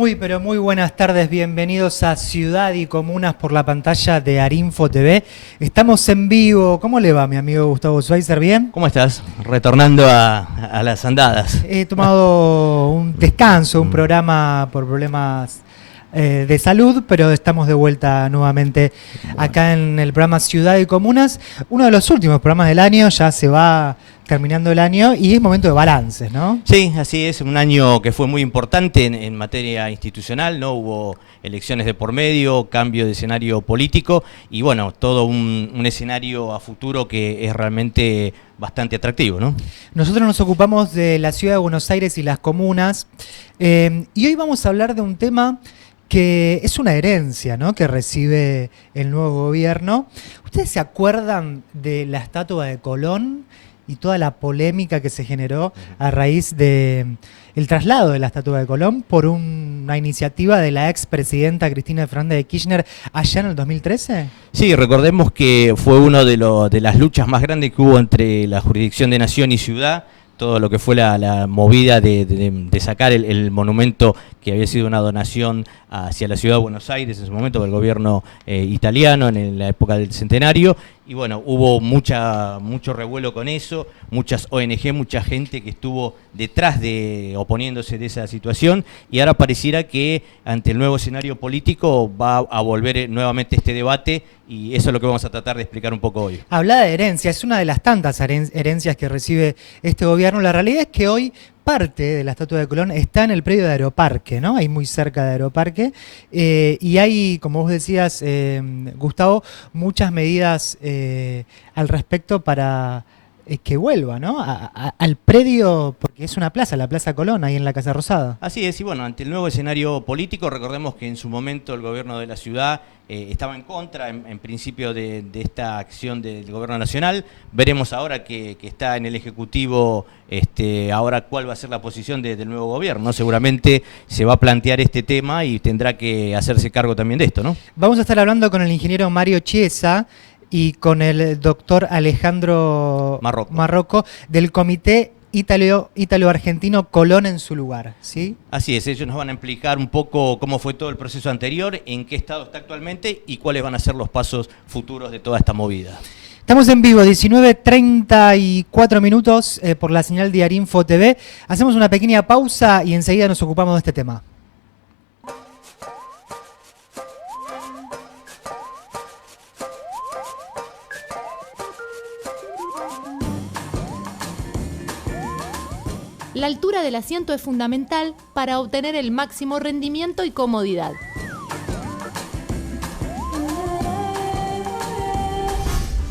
Pero muy buenas tardes, bienvenidos a Ciudad y Comunas por la pantalla de Arinfo TV. Estamos en vivo. ¿Cómo le va, mi amigo Gustavo Schweizer? ¿Bien? ¿Cómo estás? Retornando a las andadas. He tomado un descanso, un programa por problemas de salud, pero estamos de vuelta nuevamente acá en el programa Ciudad y Comunas, uno de los últimos programas del año. Ya se va terminando el año y es momento de balances, ¿no? Sí, así es, un año que fue muy importante en materia institucional, ¿no? Hubo elecciones de por medio, cambio de escenario político y bueno, todo un escenario a futuro que es realmente bastante atractivo, ¿no? Nosotros nos ocupamos de la ciudad de Buenos Aires y las comunas, y hoy vamos a hablar de un tema que es una herencia, ¿no?, que recibe el nuevo gobierno. ¿Ustedes se acuerdan de la estatua de Colón y toda la polémica que se generó a raíz de el traslado de la estatua de Colón por una iniciativa de la expresidenta Cristina Fernández de Kirchner allá en el 2013? Sí, recordemos que fue uno de las luchas más grandes que hubo entre la jurisdicción de Nación y Ciudad, todo lo que fue la movida de sacar el monumento que había sido una donación hacia la ciudad de Buenos Aires en su momento del gobierno italiano en la época del centenario. Y bueno, hubo mucho revuelo con eso, muchas ONG, mucha gente que estuvo detrás oponiéndose de esa situación, y ahora pareciera que ante el nuevo escenario político va a volver nuevamente este debate, y eso es lo que vamos a tratar de explicar un poco hoy. Habla de herencia, es una de las tantas herencias que recibe este gobierno. La realidad es que hoy parte de la estatua de Colón está en el predio de Aeroparque, ¿no? Ahí muy cerca de Aeroparque. Y hay, como vos decías, Gustavo, muchas medidas al respecto para que vuelva, ¿no?, al predio, porque es una plaza, la Plaza Colón, ahí en la Casa Rosada. Así es, y bueno, ante el nuevo escenario político, recordemos que en su momento el gobierno de la ciudad estaba en contra, en principio, de esta acción del gobierno nacional. Veremos ahora que está en el Ejecutivo, ahora cuál va a ser la posición del nuevo gobierno. Seguramente se va a plantear este tema y tendrá que hacerse cargo también de esto, ¿no? Vamos a estar hablando con el ingeniero Mario Chiesa y con el doctor Alejandro Marrocco del Comité Ítalo-Argentino Colón en su lugar, ¿sí? Así es, ellos nos van a explicar un poco cómo fue todo el proceso anterior, en qué estado está actualmente y cuáles van a ser los pasos futuros de toda esta movida. Estamos en vivo, 19:34 minutos por la señal de Arinfo TV. Hacemos una pequeña pausa y enseguida nos ocupamos de este tema. La altura del asiento es fundamental para obtener el máximo rendimiento y comodidad.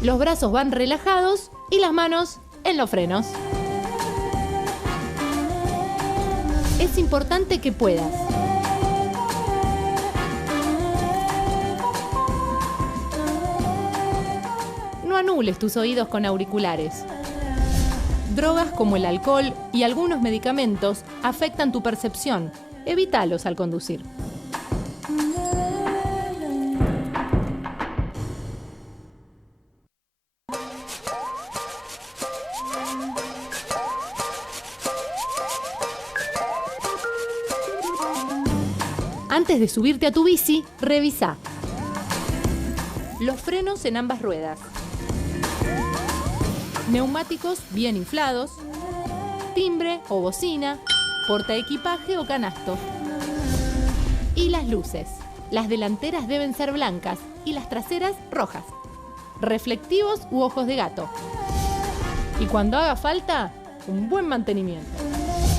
Los brazos van relajados y las manos en los frenos. Es importante que puedas no anules tus oídos con auriculares. Drogas como el alcohol y algunos medicamentos afectan tu percepción. Evítalos al conducir. Antes de subirte a tu bici, revisa los frenos en ambas ruedas, neumáticos bien inflados, timbre o bocina, portaequipaje o canasto. Y las luces. Las delanteras deben ser blancas y las traseras rojas. Reflectivos u ojos de gato. Y cuando haga falta, un buen mantenimiento.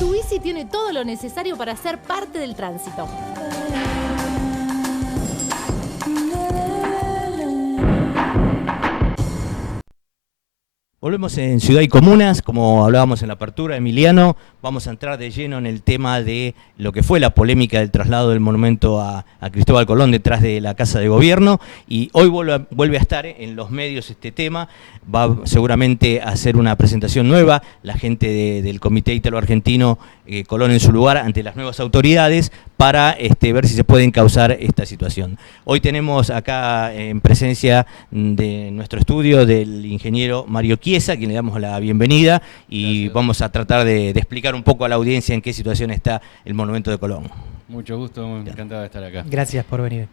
Tu bici tiene todo lo necesario para ser parte del tránsito. Volvemos en Ciudad y Comunas, como hablábamos en la apertura, Emiliano. Vamos a entrar de lleno en el tema de lo que fue la polémica del traslado del monumento a Cristóbal Colón detrás de la Casa de Gobierno. Y hoy vuelve a estar en los medios este tema. Va seguramente a hacer una presentación nueva la gente del Comité Ítalo-Argentino Colón en su lugar ante las nuevas autoridades para ver si se puede encauzar esta situación. Hoy tenemos acá en presencia de nuestro estudio del ingeniero Mario Chiesa, a quien le damos la bienvenida, y gracias. Vamos a tratar de explicar un poco a la audiencia en qué situación está el monumento de Colón. Mucho gusto, muy encantado de estar acá. Gracias por venir.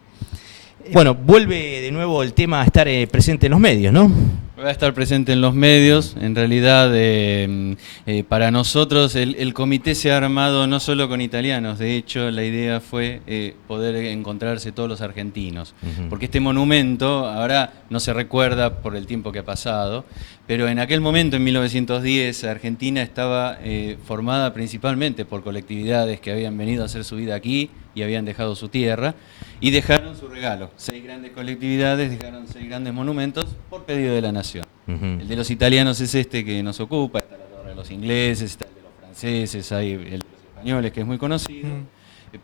Bueno, vuelve de nuevo el tema a estar presente en los medios, ¿no? Va a estar presente en los medios. En realidad, para nosotros el comité se ha armado no solo con italianos. De hecho, la idea fue poder encontrarse todos los argentinos. Porque este monumento ahora no se recuerda por el tiempo que ha pasado, pero en aquel momento, en 1910, Argentina estaba formada principalmente por colectividades que habían venido a hacer su vida aquí y habían dejado su tierra y dejaron su regalo. 6 grandes colectividades dejaron 6 grandes monumentos por pedido de la nación. El de los italianos es este que nos ocupa, está la torre de los ingleses, está el de los franceses, hay el de los españoles que es muy conocido.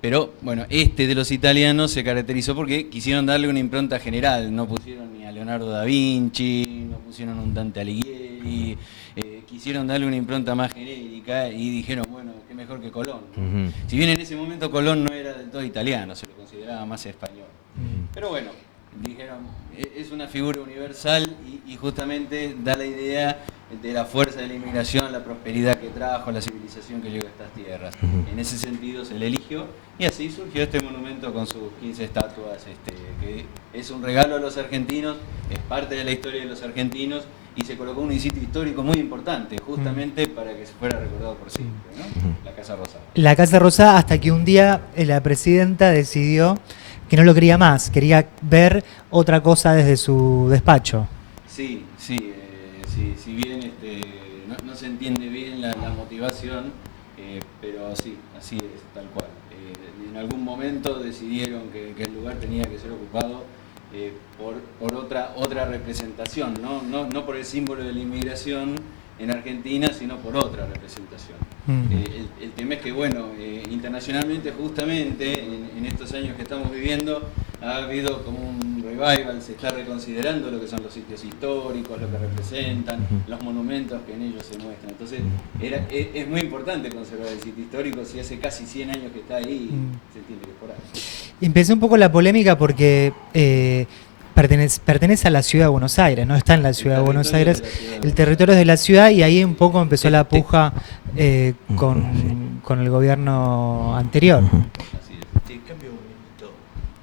Pero bueno, este de los italianos se caracterizó porque quisieron darle una impronta general, no pusieron ni a Leonardo da Vinci, no pusieron un Dante Alighieri, quisieron darle una impronta más genérica y dijeron, bueno, qué mejor que Colón. Si bien en ese momento Colón no era del todo italiano, se lo consideraba más español. Pero bueno, dijeron, es una figura universal y justamente da la idea de la fuerza de la inmigración, la prosperidad que trajo, la civilización que llegó a estas tierras. En ese sentido se le eligió y así surgió este monumento con sus 15 estatuas, que es un regalo a los argentinos, es parte de la historia de los argentinos y se colocó un sitio histórico muy importante, justamente para que se fuera recordado por siempre, ¿no? La Casa Rosada. La Casa Rosada, hasta que un día la presidenta decidió que no lo quería más, quería ver otra cosa desde su despacho. Sí, si bien no se entiende bien la motivación, pero sí, así es, tal cual. En algún momento decidieron que el lugar tenía que ser ocupado por otra representación, no por el símbolo de la inmigración en Argentina, sino por otra representación. El tema es que, bueno, internacionalmente justamente en estos años que estamos viviendo ha habido como un revival, se está reconsiderando lo que son los sitios históricos, lo que representan, los monumentos que en ellos se muestran. Entonces es muy importante conservar el sitio histórico, si hace casi 100 años que está ahí, se entiende que es por ahí. Empecé un poco la polémica porque pertenece a la ciudad de Buenos Aires, ¿no? Está en la ciudad de Buenos Aires, el territorio es de la ciudad y ahí un poco empezó la puja con el gobierno anterior.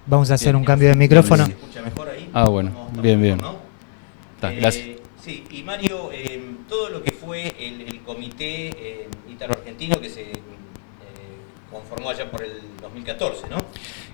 Vamos a hacer un cambio de micrófono. ¿Se escucha mejor ahí? Ah, bueno, bien. ¿No? Gracias. Sí, y Mario, todo lo que fue el comité italo-argentino que se conformó allá por el 2014, ¿no?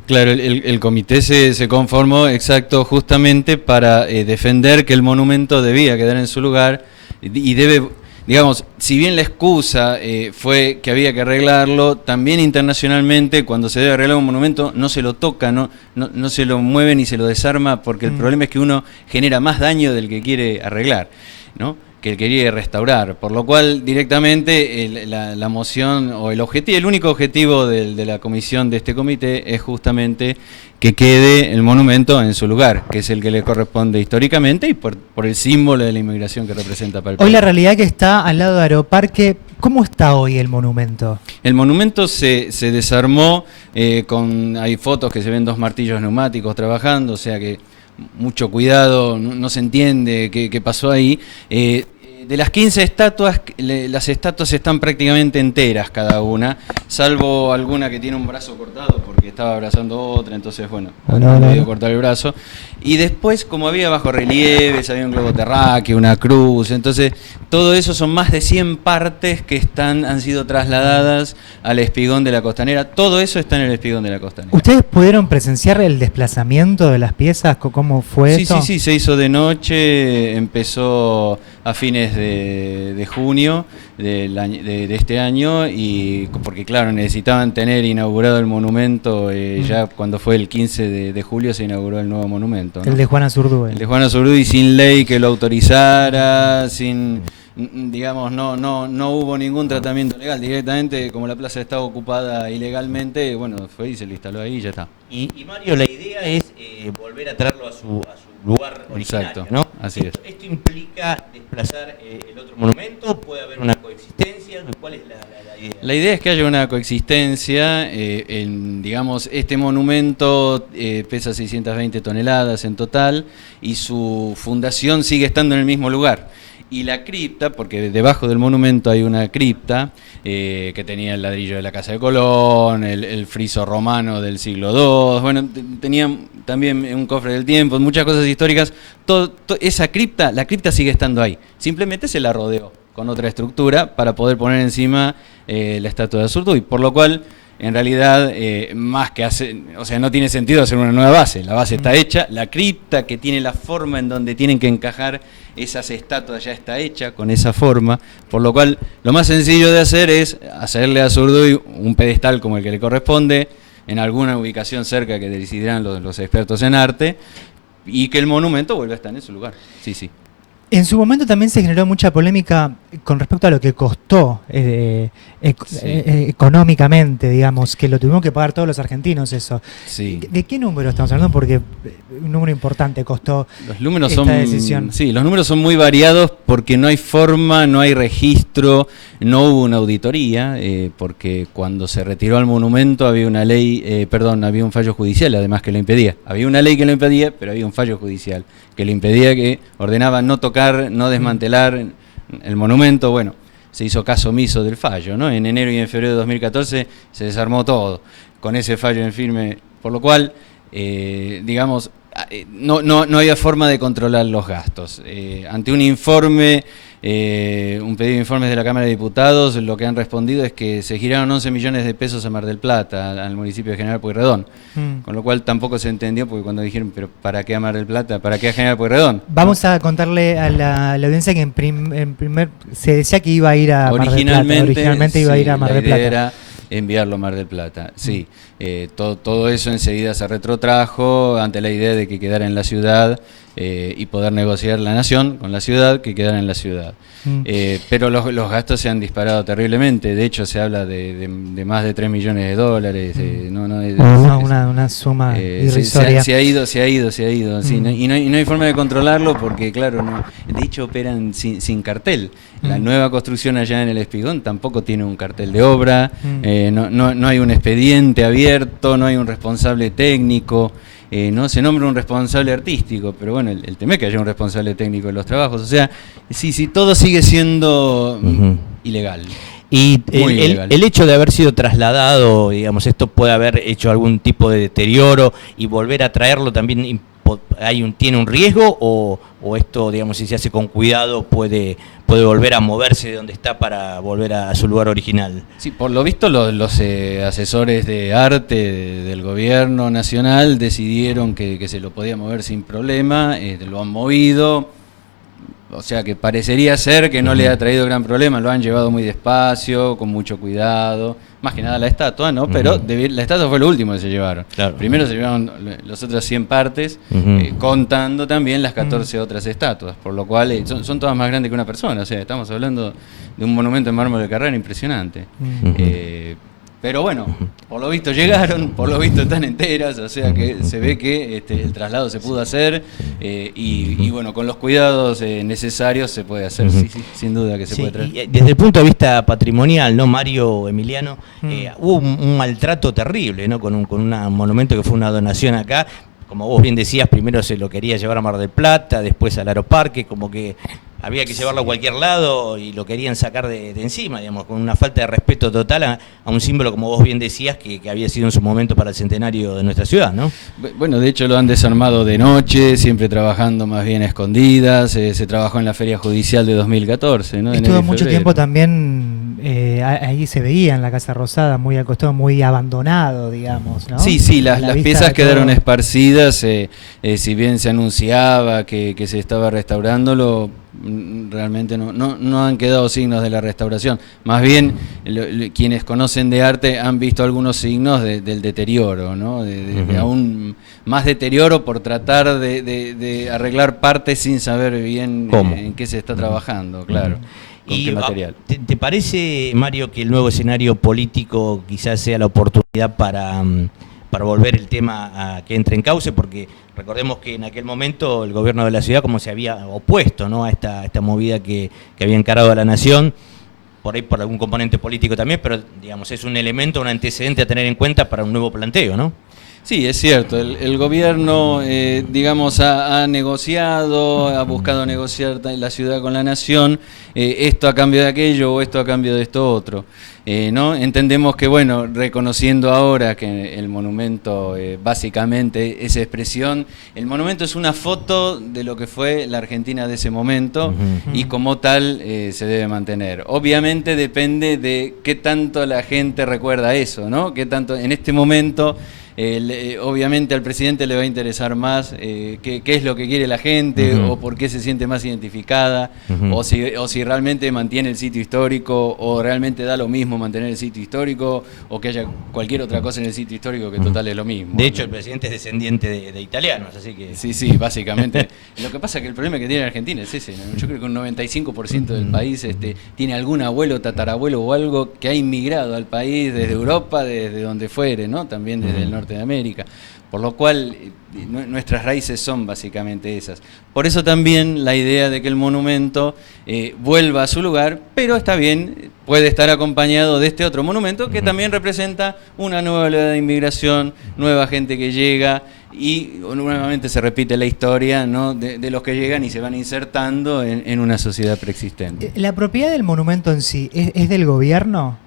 Claro, el comité se conformó, exacto, justamente para defender que el monumento debía quedar en su lugar y debe, digamos, si bien la excusa fue que había que arreglarlo, también internacionalmente cuando se debe arreglar un monumento no se lo toca, no se lo mueve ni se lo desarma, porque el problema es que uno genera más daño del que quiere arreglar, ¿no? Que él quería restaurar, por lo cual directamente la moción o el único objetivo de la comisión de este comité es justamente que quede el monumento en su lugar, que es el que le corresponde históricamente y por el símbolo de la inmigración que representa para el país. Hoy la realidad que está al lado de Aeroparque, ¿cómo está hoy el monumento? El monumento se desarmó, hay fotos que se ven 2 martillos neumáticos trabajando, o sea que mucho cuidado, no se entiende qué pasó ahí. De las 15 estatuas, las estatuas están prácticamente enteras cada una, salvo alguna que tiene un brazo cortado porque estaba abrazando otra, entonces bueno, no le dio cortar el brazo. Y después, como había bajorrelieves, había un globo terráqueo, una cruz, entonces todo eso son más de 100 partes que han sido trasladadas al espigón de la Costanera. Todo eso está en el espigón de la Costanera. ¿Ustedes pudieron presenciar el desplazamiento de las piezas? ¿Cómo fue esto? Sí, se hizo de noche, empezó a fines de junio de este año, y porque claro, necesitaban tener inaugurado el monumento, ya cuando fue el 15 de julio se inauguró el nuevo monumento, ¿no? El de Juan Azurduy. El de Juan Azurduy, sin ley que lo autorizara, digamos, no hubo ningún tratamiento legal, directamente como la plaza estaba ocupada ilegalmente, bueno, fue y se le instaló ahí y ya está. Y Mario, la idea es volver a traerlo a su lugar originario, exacto, ¿no? Así es. ¿Esto implica desplazar el otro monumento? ¿Puede haber una coexistencia? ¿Cuál es la idea? La idea es que haya una coexistencia, digamos, este monumento pesa 620 toneladas en total y su fundación sigue estando en el mismo lugar. Y la cripta, porque debajo del monumento hay una cripta que tenía el ladrillo de la Casa de Colón, el friso romano del siglo II, bueno, tenía también un cofre del tiempo, muchas cosas históricas. Esa cripta, la cripta sigue estando ahí, simplemente se la rodeó con otra estructura para poder poner encima la estatua de Azurduy, por lo cual en realidad más que hacer, o sea, no tiene sentido hacer una nueva base, la base está hecha, la cripta que tiene la forma en donde tienen que encajar esas estatuas ya está hecha con esa forma, por lo cual lo más sencillo de hacer es hacerle a Azurduy un pedestal como el que le corresponde, en alguna ubicación cerca que decidirán los expertos en arte, y que el monumento vuelva a estar en su lugar. Sí, sí. En su momento también se generó mucha polémica con respecto a lo que costó económicamente, digamos, que lo tuvimos que pagar todos los argentinos eso. Sí. ¿De qué número estamos hablando? Porque un número importante costó los números esta decisión. Sí, los números son muy variados porque no hay forma, no hay registro, no hubo una auditoría, porque cuando se retiró el monumento había una ley, había un fallo judicial además que lo impedía. Había una ley que lo impedía, pero había un fallo judicial que le impedía, que ordenaba no tocar, no desmantelar el monumento. Bueno, se hizo caso omiso del fallo, ¿no? En enero y en febrero de 2014 se desarmó todo con ese fallo en firme, por lo cual, digamos, no había forma de controlar los gastos. Ante un informe, un pedido de informes de la Cámara de Diputados, lo que han respondido es que se giraron 11 millones de pesos a Mar del Plata, al municipio de General Pueyrredón, con lo cual tampoco se entendió, porque cuando dijeron, pero ¿para qué a Mar del Plata? ¿Para qué a General Pueyrredón? Vamos a contarle a la audiencia que en primer se decía que iba a ir a Mar del Plata. Originalmente iba a ir a Mar del Plata. La idea era enviarlo a Mar del Plata, sí. Todo eso enseguida se retrotrajo ante la idea de que quedara en la ciudad y poder negociar la nación con la ciudad, que quedara en la ciudad. Pero los gastos se han disparado terriblemente. De hecho, se habla de más de 3 millones de dólares. Una suma irrisoria. Se ha ido. Sí, y no hay forma de controlarlo porque, claro, de hecho operan sin cartel. La nueva construcción allá en el Espigón tampoco tiene un cartel de obra, no hay un expediente abierto, no hay un responsable técnico. No se nombra un responsable artístico, pero bueno, el tema es que haya un responsable técnico de los trabajos. O sea, sí, todo sigue siendo ilegal. Y el hecho de haber sido trasladado, digamos, esto puede haber hecho algún tipo de deterioro y volver a traerlo también tiene un riesgo o esto, digamos, si se hace con cuidado puede volver a moverse de donde está para volver a su lugar original. Sí, por lo visto los asesores de arte del gobierno nacional decidieron que se lo podía mover sin problema, lo han movido. O sea que parecería ser que no le ha traído gran problema, lo han llevado muy despacio, con mucho cuidado, más que nada la estatua, ¿no? Pero la estatua fue lo último que se llevaron. Claro. Primero se llevaron las otras 100 partes, contando también las 14 otras estatuas, por lo cual son todas más grandes que una persona, o sea, estamos hablando de un monumento en mármol de Carrara impresionante. Pero bueno, por lo visto llegaron, por lo visto están enteras, o sea que se ve que el traslado se pudo hacer y bueno, con los cuidados necesarios se puede hacer, sí, sin duda que se puede traer. Y desde el punto de vista patrimonial, ¿no, Mario, Emiliano? Hubo un maltrato terrible, ¿no? Con un monumento que fue una donación acá. Como vos bien decías, primero se lo quería llevar a Mar del Plata, después al Aeroparque, como que había que llevarlo a cualquier lado y lo querían sacar de encima, digamos, con una falta de respeto total a un símbolo, como vos bien decías, que había sido en su momento para el centenario de nuestra ciudad, ¿no? Bueno, de hecho lo han desarmado de noche, siempre trabajando más bien a escondidas, se trabajó en la Feria Judicial de 2014, ¿no? Estuvo mucho tiempo también, ahí se veía en la Casa Rosada, muy al costado, muy abandonado, digamos, ¿no? Sí, las piezas quedaron esparcidas, si bien se anunciaba que se estaba restaurándolo, realmente no han quedado signos de la restauración. Más bien, quienes conocen de arte han visto algunos signos del deterioro, ¿no? De aún más deterioro por tratar de arreglar partes sin saber bien en qué se está trabajando, claro. ¿Con qué material? ¿Te parece, Mario, que el nuevo escenario político quizás sea la oportunidad para volver el tema a que entre en cauce? Porque recordemos que en aquel momento el gobierno de la ciudad como se había opuesto, ¿no?, a esta movida que había encarado a la nación, por ahí por algún componente político también, pero digamos es un elemento, un antecedente a tener en cuenta para un nuevo planteo, ¿no? Sí, es cierto. El gobierno, digamos, ha negociado, ha buscado negociar la ciudad con la nación, esto a cambio de aquello o esto a cambio de esto otro. ¿No? Entendemos que, bueno, reconociendo ahora que el monumento básicamente es expresión, el monumento es una foto de lo que fue la Argentina de ese momento y como tal se debe mantener. Obviamente depende de qué tanto la gente recuerda eso, ¿no? Qué tanto en este momento... obviamente al presidente le va a interesar más qué es lo que quiere la gente o por qué se siente más identificada o si realmente mantiene el sitio histórico o realmente da lo mismo mantener el sitio histórico o que haya cualquier otra cosa en el sitio histórico que total es lo mismo. De hecho, el presidente es descendiente de italianos, así que... Sí, básicamente. Lo que pasa es que el problema que tiene Argentina es ese, ¿no? Yo creo que un 95% del país tiene algún abuelo, tatarabuelo o algo que ha inmigrado al país desde Europa, desde donde fuere, ¿no? También desde el norte de América, por lo cual nuestras raíces son básicamente esas. Por eso también la idea de que el monumento vuelva a su lugar, pero está bien, puede estar acompañado de este otro monumento que también representa una nueva oleada de inmigración, nueva gente que llega y nuevamente se repite la historia, ¿no? de los que llegan y se van insertando en una sociedad preexistente. ¿La propiedad del monumento en sí es del gobierno?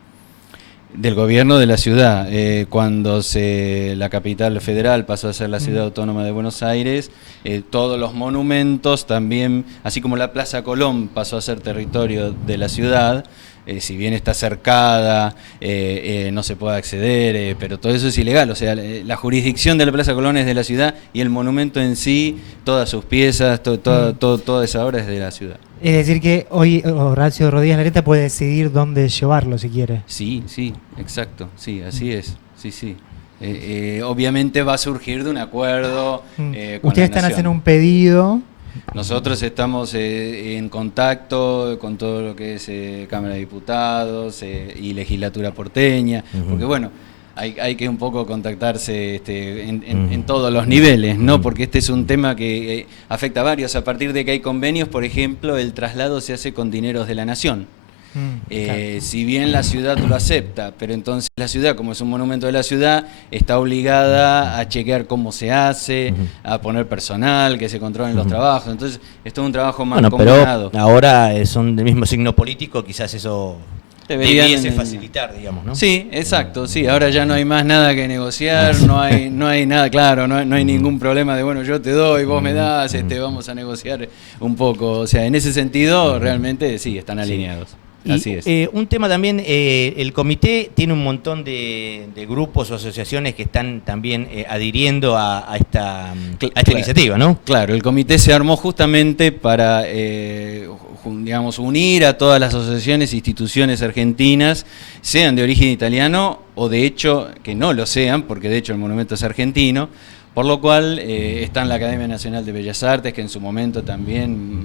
Del gobierno de la ciudad. Cuando la capital federal pasó a ser la ciudad autónoma de Buenos Aires, todos los monumentos también, así como la Plaza Colón pasó a ser territorio de la ciudad, si bien está cercada, no se puede acceder, pero todo eso es ilegal. O sea, la jurisdicción de la Plaza Colón es de la ciudad y el monumento en sí, todas sus piezas, toda esa obra es de la ciudad. Es decir que hoy Horacio Rodríguez Larreta puede decidir dónde llevarlo si quiere. Sí, exacto, sí, así es, sí. Obviamente va a surgir de un acuerdo con Ustedes están haciendo un pedido. Nosotros estamos en contacto con todo lo que es Cámara de Diputados y Legislatura porteña, porque bueno, hay que un poco contactarse en todos los niveles, ¿no? Porque este es un tema que afecta a varios. A partir de que hay convenios, por ejemplo, el traslado se hace con dineros de la nación. Claro. Si bien la ciudad lo acepta, pero entonces la ciudad, como es un monumento de la ciudad, está obligada a chequear cómo se hace, a poner personal, que se controlen los trabajos. Entonces, esto es un trabajo más combinado. Pero ahora son del mismo signo político, quizás eso deberíase facilitar, digamos, ¿no? Sí, exacto, sí. Ahora ya no hay más nada que negociar, no hay nada, claro, no hay ningún problema de, bueno, yo te doy, vos me das, vamos a negociar un poco. O sea, en ese sentido, realmente sí, están alineados. Así es. Un tema también, el comité tiene un montón de grupos o asociaciones que están también adhiriendo a esta iniciativa, ¿no? Claro, el comité se armó justamente para, digamos, unir a todas las asociaciones e instituciones argentinas, sean de origen italiano o de hecho que no lo sean, porque de hecho el monumento es argentino. Por lo cual está en la Academia Nacional de Bellas Artes, que en su momento también,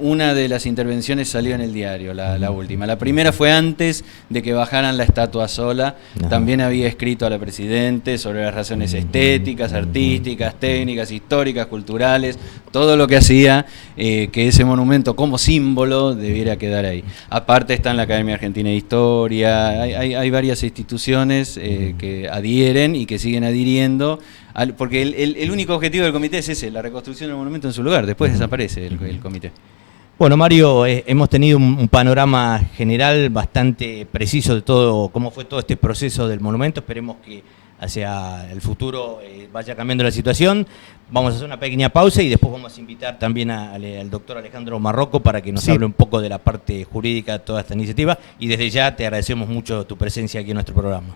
una de las intervenciones salió en el diario, la última. La primera fue antes de que bajaran la estatua sola. También había escrito a la Presidente sobre las razones estéticas, artísticas, técnicas, históricas, culturales, todo lo que hacía que ese monumento como símbolo debiera quedar ahí. Aparte está en la Academia Argentina de Historia, hay varias instituciones que adhieren y que siguen adhiriendo, porque el único objetivo del comité es ese, la reconstrucción del monumento en su lugar. Después desaparece el comité. Bueno, Mario, hemos tenido un panorama general bastante preciso de todo, cómo fue todo este proceso del monumento. Esperemos que hacia el futuro vaya cambiando la situación. Vamos a hacer una pequeña pausa y después vamos a invitar también al doctor Alejandro Marrocco para que nos hable un poco de la parte jurídica de toda esta iniciativa. Y desde ya te agradecemos mucho tu presencia aquí en nuestro programa.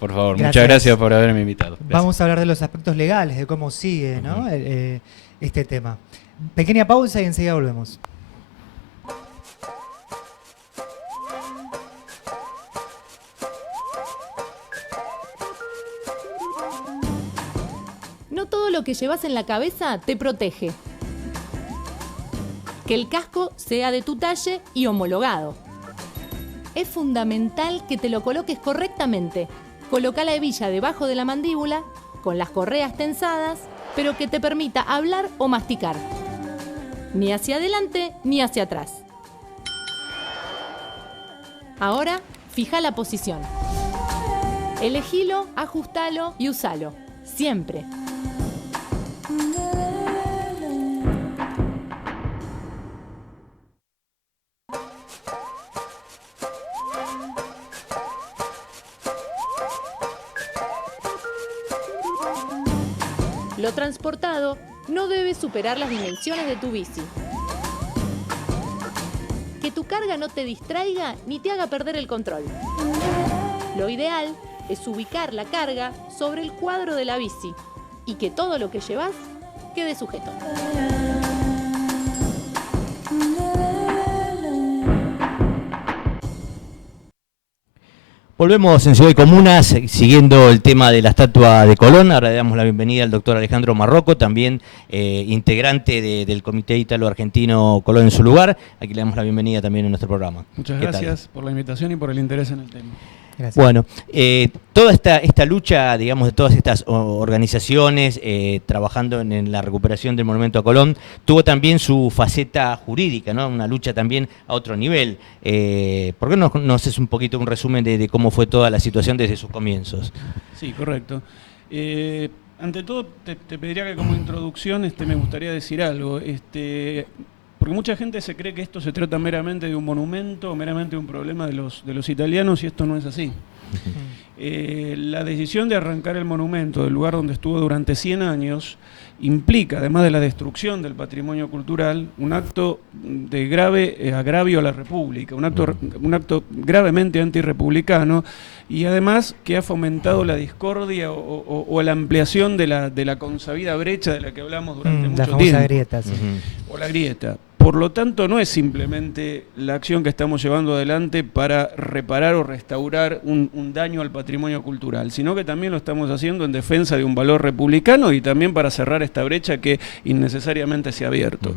Por favor, muchas gracias por haberme invitado. Gracias. Vamos a hablar de los aspectos legales, de cómo sigue, ¿no? Este tema. Pequeña pausa y enseguida volvemos. No todo lo que llevas en la cabeza te protege. Que el casco sea de tu talle y homologado. Es fundamental que te lo coloques correctamente. Coloca la hebilla debajo de la mandíbula, con las correas tensadas, pero que te permita hablar o masticar. Ni hacia adelante ni hacia atrás. Ahora, fija la posición. Elegilo, ajustalo y usalo. siempre. Lo transportado no debe superar las dimensiones de tu bici. Que tu carga no te distraiga ni te haga perder el control. Lo ideal es ubicar la carga sobre el cuadro de la bici y que todo lo que llevas quede sujeto. Volvemos en Ciudad y Comunas, siguiendo el tema de la estatua de Colón. Ahora le damos la bienvenida al doctor Alejandro Marrocco, también integrante del Comité Ítalo-Argentino Colón en su lugar. Aquí le damos la bienvenida también en nuestro programa. Muchas gracias por la invitación y por el interés en el tema. Gracias. Bueno, toda esta lucha, digamos, de todas estas organizaciones trabajando en la recuperación del monumento a Colón, tuvo también su faceta jurídica, ¿no? Una lucha también a otro nivel. ¿Por qué no nos haces un poquito un resumen de cómo fue toda la situación desde sus comienzos? Sí, correcto. Ante todo, te pediría que como introducción me gustaría decir algo. Porque mucha gente se cree que esto se trata meramente de un monumento, meramente de un problema de los italianos, y esto no es así. La decisión de arrancar el monumento del lugar donde estuvo durante 100 años implica, además de la destrucción del patrimonio cultural, un acto de grave agravio a la República, un acto gravemente antirrepublicano, y además que ha fomentado la discordia o la ampliación de la consabida brecha de la que hablamos durante mucho tiempo. La grieta, sí. O la grieta. Por lo tanto, no es simplemente la acción que estamos llevando adelante para reparar o restaurar un daño al patrimonio cultural, sino que también lo estamos haciendo en defensa de un valor republicano y también para cerrar esta brecha que innecesariamente se ha abierto.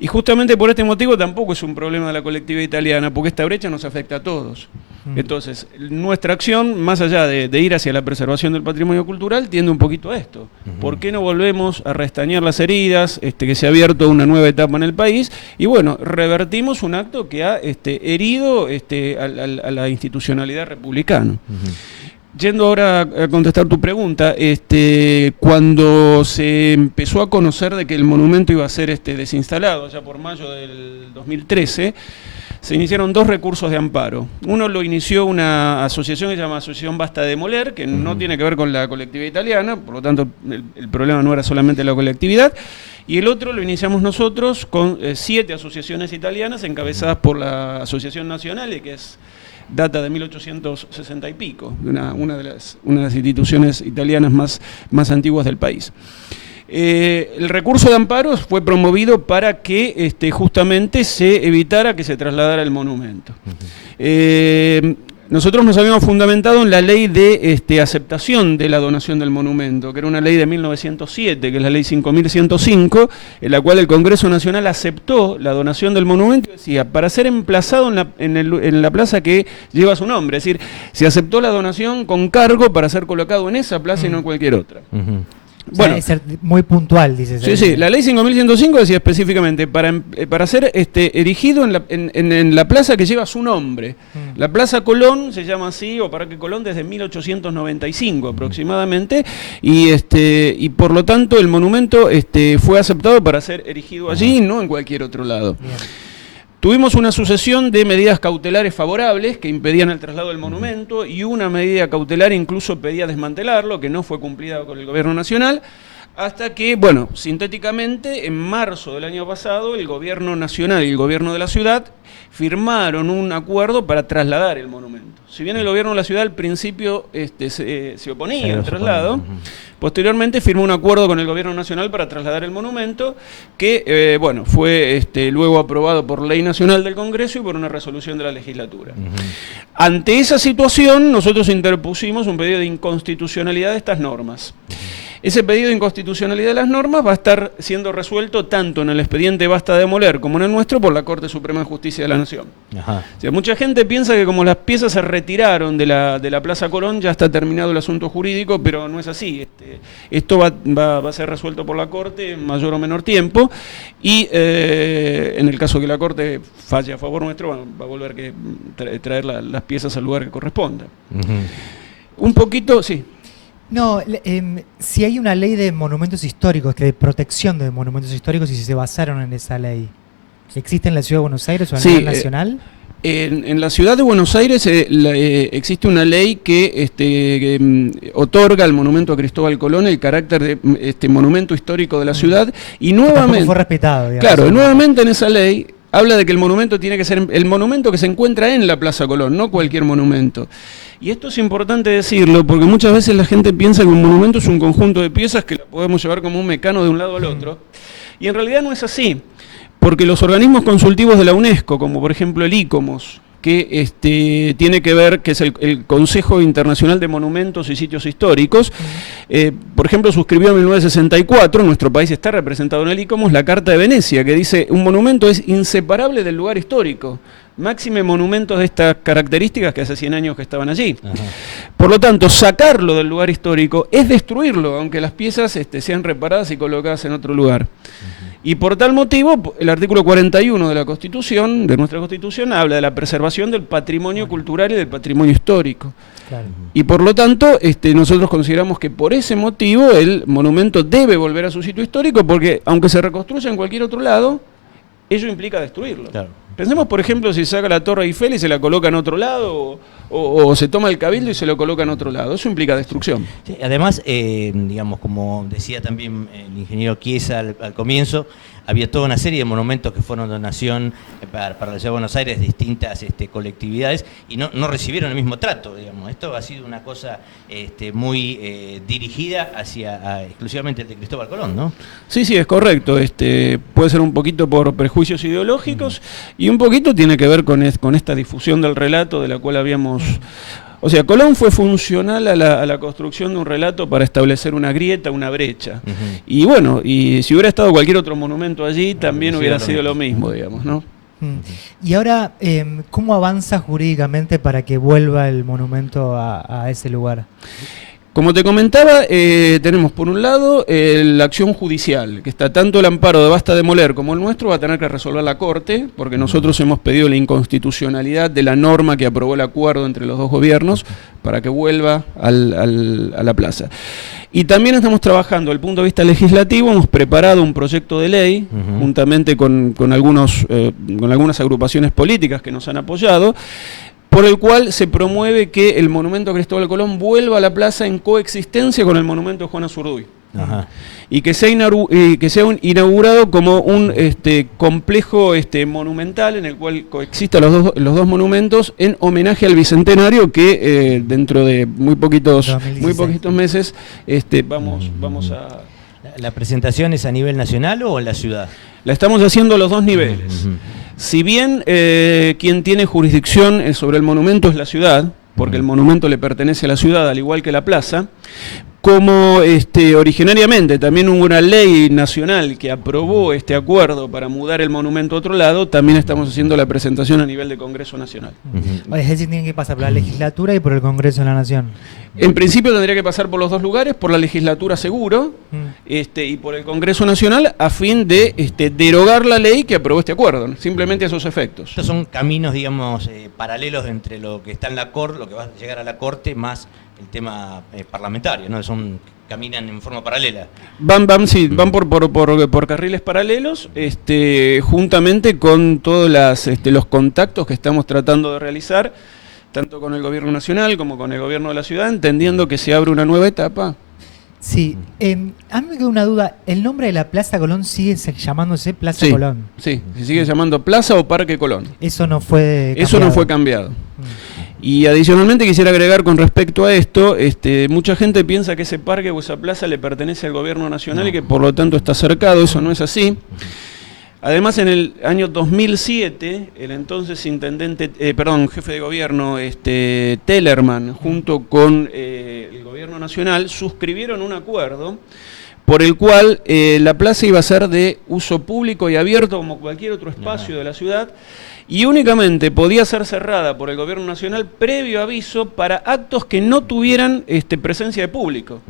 Y justamente por este motivo tampoco es un problema de la colectividad italiana, porque esta brecha nos afecta a todos. Entonces, nuestra acción, más allá de ir hacia la preservación del patrimonio cultural, tiende un poquito a esto. ¿Por qué no volvemos a restañar las heridas, que se ha abierto una nueva etapa en el país? Y bueno, revertimos un acto que ha herido a la institucionalidad republicana. Yendo ahora a contestar tu pregunta, cuando se empezó a conocer de que el monumento iba a ser desinstalado, ya por mayo del 2013, se iniciaron 2 recursos de amparo. Uno lo inició una asociación que se llama Asociación Basta de Demoler, que no tiene que ver con la colectividad italiana, por lo tanto el problema no era solamente la colectividad. Y el otro lo iniciamos nosotros con 7 asociaciones italianas encabezadas por la Asociación Nacional, que es data de 1860 y pico, una de las instituciones italianas más antiguas del país. El recurso de amparo fue promovido para que justamente se evitara que se trasladara el monumento. Nosotros nos habíamos fundamentado en la ley de aceptación de la donación del monumento, que era una ley de 1907, que es la ley 5105, en la cual el Congreso Nacional aceptó la donación del monumento, decía, para ser emplazado en la plaza que lleva su nombre. Es decir, se aceptó la donación con cargo para ser colocado en esa plaza y no en cualquier otra. Bueno, es ser muy puntual, dices. Sí, la ley 5105 decía específicamente para ser erigido en la plaza que lleva su nombre. La Plaza Colón se llama así, o Parque Colón, desde 1895 aproximadamente, y por lo tanto el monumento fue aceptado para ser erigido allí y no en cualquier otro lado. Bien. Tuvimos una sucesión de medidas cautelares favorables que impedían el traslado del monumento, y una medida cautelar incluso pedía desmantelarlo, que no fue cumplida con el gobierno nacional, hasta que, bueno, sintéticamente, en marzo del año pasado, el gobierno nacional y el gobierno de la ciudad firmaron un acuerdo para trasladar el monumento. Si bien el gobierno de la ciudad al principio se oponía al traslado, posteriormente firmó un acuerdo con el gobierno nacional para trasladar el monumento, que bueno, fue luego aprobado por ley nacional del Congreso y por una resolución de la legislatura. Ante esa situación, nosotros interpusimos un pedido de inconstitucionalidad de estas normas. Ese pedido de inconstitucionalidad de las normas va a estar siendo resuelto tanto en el expediente Basta de Demoler como en el nuestro por la Corte Suprema de Justicia de la Nación. O sea, mucha gente piensa que como las piezas se retiraron de la Plaza Colón ya está terminado el asunto jurídico, pero no es así. Esto va a ser resuelto por la Corte en mayor o menor tiempo, y en el caso que la Corte falle a favor nuestro, va a volver a traer las piezas al lugar que corresponda. Un poquito, sí. No, si hay una ley de monumentos históricos, de protección de monumentos históricos, y si se basaron en esa ley. ¿Existe en la Ciudad de Buenos Aires o a nivel nacional? En la Ciudad de Buenos Aires existe una ley que otorga al monumento a Cristóbal Colón el carácter de monumento histórico de la ciudad, y nuevamente fue respetado, digamos. Claro, y nuevamente en esa ley habla de que el monumento tiene que ser el monumento que se encuentra en la Plaza Colón, no cualquier monumento. Y esto es importante decirlo porque muchas veces la gente piensa que un monumento es un conjunto de piezas que la podemos llevar como un mecano de un lado al otro, y en realidad no es así. Porque los organismos consultivos de la UNESCO, como por ejemplo el ICOMOS, que tiene que ver, que es el Consejo Internacional de Monumentos y Sitios Históricos, por ejemplo, suscribió en 1964, nuestro país está representado en el ICOMOS, la Carta de Venecia, que dice: un monumento es inseparable del lugar histórico. Máxime monumentos de estas características que hace 100 años que estaban allí. Ajá. Por lo tanto, sacarlo del lugar histórico es destruirlo, aunque las piezas sean reparadas y colocadas en otro lugar. Y por tal motivo, el artículo 41 de la Constitución, de nuestra Constitución, habla de la preservación del patrimonio cultural y del patrimonio histórico. Claro. Y por lo tanto, nosotros consideramos que por ese motivo el monumento debe volver a su sitio histórico, porque aunque se reconstruya en cualquier otro lado, ello implica destruirlo. Claro. Pensemos, por ejemplo, si saca la Torre Eiffel y se la coloca en otro lado, o se toma el Cabildo y se lo coloca en otro lado. Eso implica destrucción. Sí, además, digamos, como decía también el ingeniero Chiesa al comienzo, había toda una serie de monumentos que fueron donación para la Ciudad de Buenos Aires, distintas colectividades, y no recibieron el mismo trato, digamos. Esto ha sido una cosa muy dirigida hacia exclusivamente el de Cristóbal Colón, ¿no? Sí, es correcto. Puede ser un poquito por prejuicios ideológicos y un poquito tiene que ver con esta difusión del relato de la cual habíamos... O sea, Colón fue funcional a la construcción de un relato para establecer una grieta, una brecha. Y bueno, y si hubiera estado cualquier otro monumento allí, también hubiera sido lo mismo, digamos, ¿no? Y ahora, ¿cómo avanza jurídicamente para que vuelva el monumento a ese lugar? Como te comentaba, tenemos por un lado la acción judicial, que está tanto el amparo de Basta Demoler como el nuestro, va a tener que resolver la Corte, porque nosotros hemos pedido la inconstitucionalidad de la norma que aprobó el acuerdo entre los dos gobiernos para que vuelva a la plaza. Y también estamos trabajando desde el punto de vista legislativo, hemos preparado un proyecto de ley, juntamente con algunas agrupaciones políticas que nos han apoyado, por el cual se promueve que el monumento a Cristóbal Colón vuelva a la plaza en coexistencia con el monumento de Juan Azurduy. Ajá. Y que sea inaugurado como un complejo monumental en el cual coexistan los dos monumentos en homenaje al Bicentenario que dentro de muy poquitos meses vamos a... ¿La presentación es a nivel nacional o en la ciudad? La estamos haciendo a los dos niveles. Si bien quien tiene jurisdicción sobre el monumento es la ciudad, porque el monumento le pertenece a la ciudad al igual que la plaza, como originariamente también hubo una ley nacional que aprobó este acuerdo para mudar el monumento a otro lado, también estamos haciendo la presentación a nivel de Congreso Nacional. Es decir, tiene que pasar por la legislatura y por el Congreso de la Nación. En principio tendría que pasar por los dos lugares, por la legislatura seguro, y por el Congreso Nacional, a fin de derogar la ley que aprobó este acuerdo, simplemente a esos efectos. Estos son caminos, digamos, paralelos entre lo que está en la Corte, lo que va a llegar a la Corte, más el tema parlamentario, ¿no? Caminan en forma paralela. Van por carriles paralelos, juntamente con todos los contactos que estamos tratando de realizar, tanto con el gobierno nacional como con el gobierno de la ciudad, entendiendo que se abre una nueva etapa. Sí, a mí me queda una duda, ¿el nombre de la Plaza Colón sigue llamándose Plaza Colón? Sí, se sigue llamando Plaza o Parque Colón. Eso no fue cambiado. Eso no fue cambiado. Y adicionalmente quisiera agregar con respecto a esto, mucha gente piensa que ese parque o esa plaza le pertenece al gobierno nacional y que por lo tanto está cercado, eso no es así. Además, en el año 2007, el entonces jefe de gobierno Tellerman, junto con el gobierno nacional, suscribieron un acuerdo por el cual la plaza iba a ser de uso público y abierto como cualquier otro espacio de la ciudad, y únicamente podía ser cerrada por el gobierno nacional previo aviso para actos que no tuvieran presencia de público.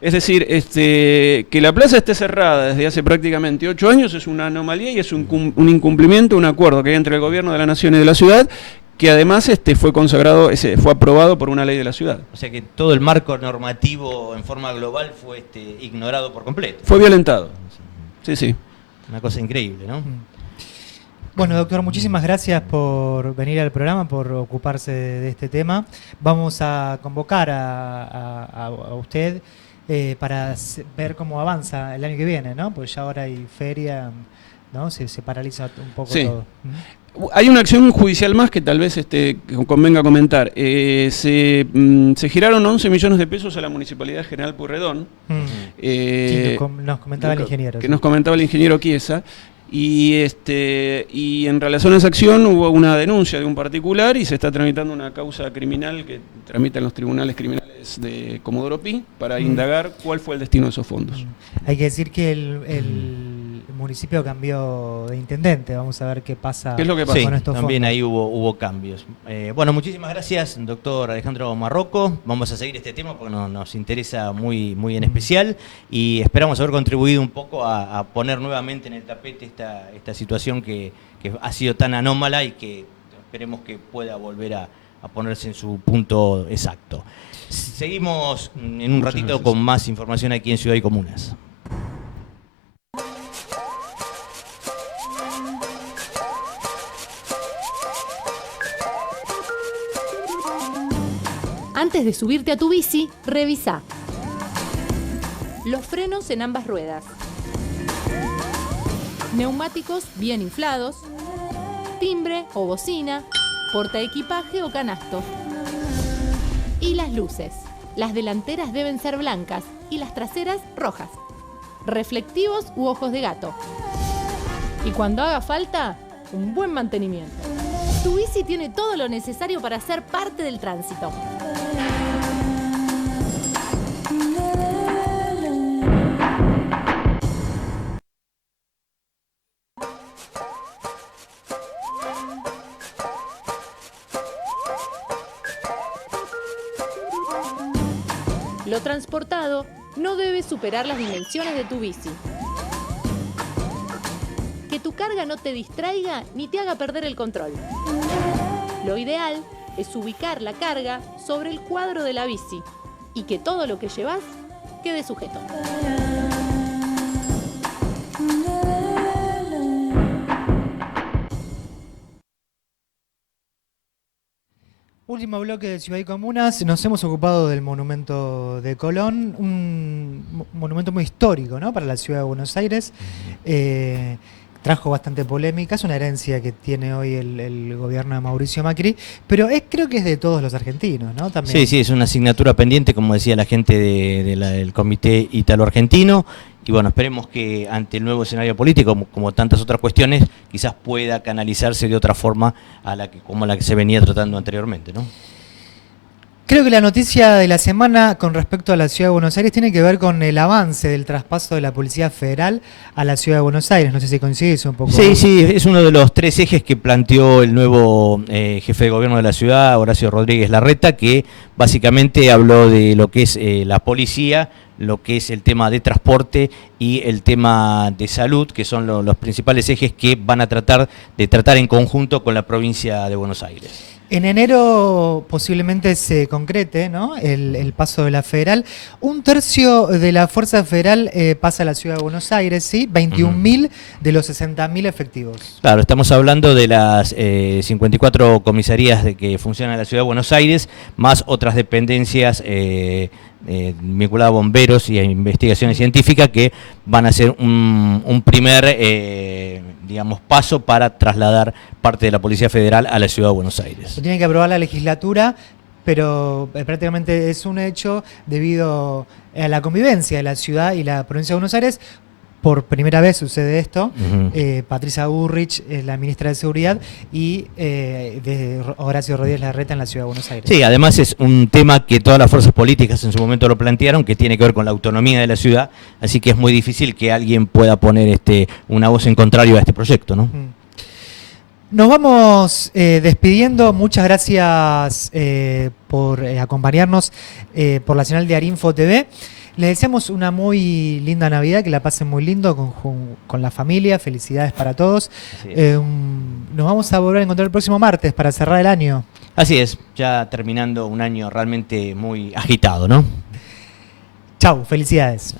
Es decir, que la plaza esté cerrada desde hace prácticamente 8 años es una anomalía y es un incumplimiento, un acuerdo que hay entre el gobierno de la nación y de la ciudad, que además fue consagrado, fue aprobado por una ley de la ciudad. O sea que todo el marco normativo en forma global fue ignorado por completo. Fue violentado. Sí, sí. Una cosa increíble, ¿no? Bueno, doctor, muchísimas gracias por venir al programa, por ocuparse de este tema. Vamos a convocar a usted para ver cómo avanza el año que viene, ¿no? Pues ya ahora hay feria, ¿no? Se paraliza un poco todo. Hay una acción judicial más que tal vez convenga comentar. Se giraron 11 millones de pesos a la Municipalidad General Pueyrredón. Sí, nos comentaba el ingeniero. Que nos comentaba el ingeniero Chiesa. Y en relación a esa acción hubo una denuncia de un particular y se está tramitando una causa criminal que tramita en los tribunales criminales de Comodoro Pi para indagar cuál fue el destino de esos fondos. Hay que decir que el municipio cambió de intendente. Vamos a ver qué pasa. ¿Qué es lo que pasa? Sí, con estos también fondos. ahí hubo cambios. Bueno, muchísimas gracias, doctor Alejandro Marrocco. Vamos a seguir este tema porque nos interesa muy en especial y esperamos haber contribuido un poco a poner nuevamente en el tapete esta situación que ha sido tan anómala y que esperemos que pueda volver a ponerse en su punto exacto. Seguimos en un ratito con más información aquí en Ciudad y Comunas. Antes de subirte a tu bici, revisa los frenos en ambas ruedas, neumáticos bien inflados, timbre o bocina, portaequipaje o canasto. Y las luces. Las delanteras deben ser blancas y las traseras rojas, reflectivos u ojos de gato. Y cuando haga falta, un buen mantenimiento. Tu bici tiene todo lo necesario para ser parte del tránsito. Lo transportado no debe superar las dimensiones de tu bici. Que tu carga no te distraiga ni te haga perder el control. Lo ideal es ubicar la carga sobre el cuadro de la bici y que todo lo que llevas quede sujeto. Último bloque de Ciudad y Comunas. Nos hemos ocupado del monumento de Colón, un monumento muy histórico, ¿no?, para la ciudad de Buenos Aires. Trajo bastante polémica, es una herencia que tiene hoy el gobierno de Mauricio Macri, pero creo que es de todos los argentinos, ¿no? También. Sí, es una asignatura pendiente, como decía la gente del Comité Italo-Argentino, y bueno, esperemos que ante el nuevo escenario político, como tantas otras cuestiones, quizás pueda canalizarse de otra forma como la que se venía tratando anteriormente, ¿no? Creo que la noticia de la semana con respecto a la Ciudad de Buenos Aires tiene que ver con el avance del traspaso de la Policía Federal a la Ciudad de Buenos Aires. No sé si coincides un poco. Sí, es uno de los 3 ejes que planteó el nuevo jefe de gobierno de la ciudad, Horacio Rodríguez Larreta, que básicamente habló de lo que es la policía, lo que es el tema de transporte y el tema de salud, que son los principales ejes que van a tratar en conjunto con la provincia de Buenos Aires. En enero posiblemente se concrete, ¿no?, el paso de la federal. 1/3 de la fuerza federal pasa a la ciudad de Buenos Aires, ¿sí? 21.000 de los 60.000 efectivos. Claro, estamos hablando de las 54 comisarías que funcionan en la ciudad de Buenos Aires, más otras dependencias vinculadas a bomberos y a investigaciones científicas que van a ser un primer paso para trasladar parte de la Policía Federal a la ciudad de Buenos Aires. Se tiene que aprobar la legislatura, pero prácticamente es un hecho debido a la convivencia de la ciudad y la provincia de Buenos Aires. Por primera vez sucede esto. Patricia Bullrich, la ministra de Seguridad, y de Horacio Rodríguez Larreta en la ciudad de Buenos Aires. Sí, además es un tema que todas las fuerzas políticas en su momento lo plantearon, que tiene que ver con la autonomía de la ciudad, así que es muy difícil que alguien pueda poner una voz en contrario a este proyecto, ¿no? Nos vamos despidiendo. Muchas gracias por acompañarnos por la señal de Arinfo TV. Les deseamos una muy linda Navidad, que la pasen muy lindo con la familia. Felicidades para todos. Así es. Nos vamos a volver a encontrar el próximo martes para cerrar el año. Así es, ya terminando un año realmente muy agitado, ¿no? Chau, felicidades.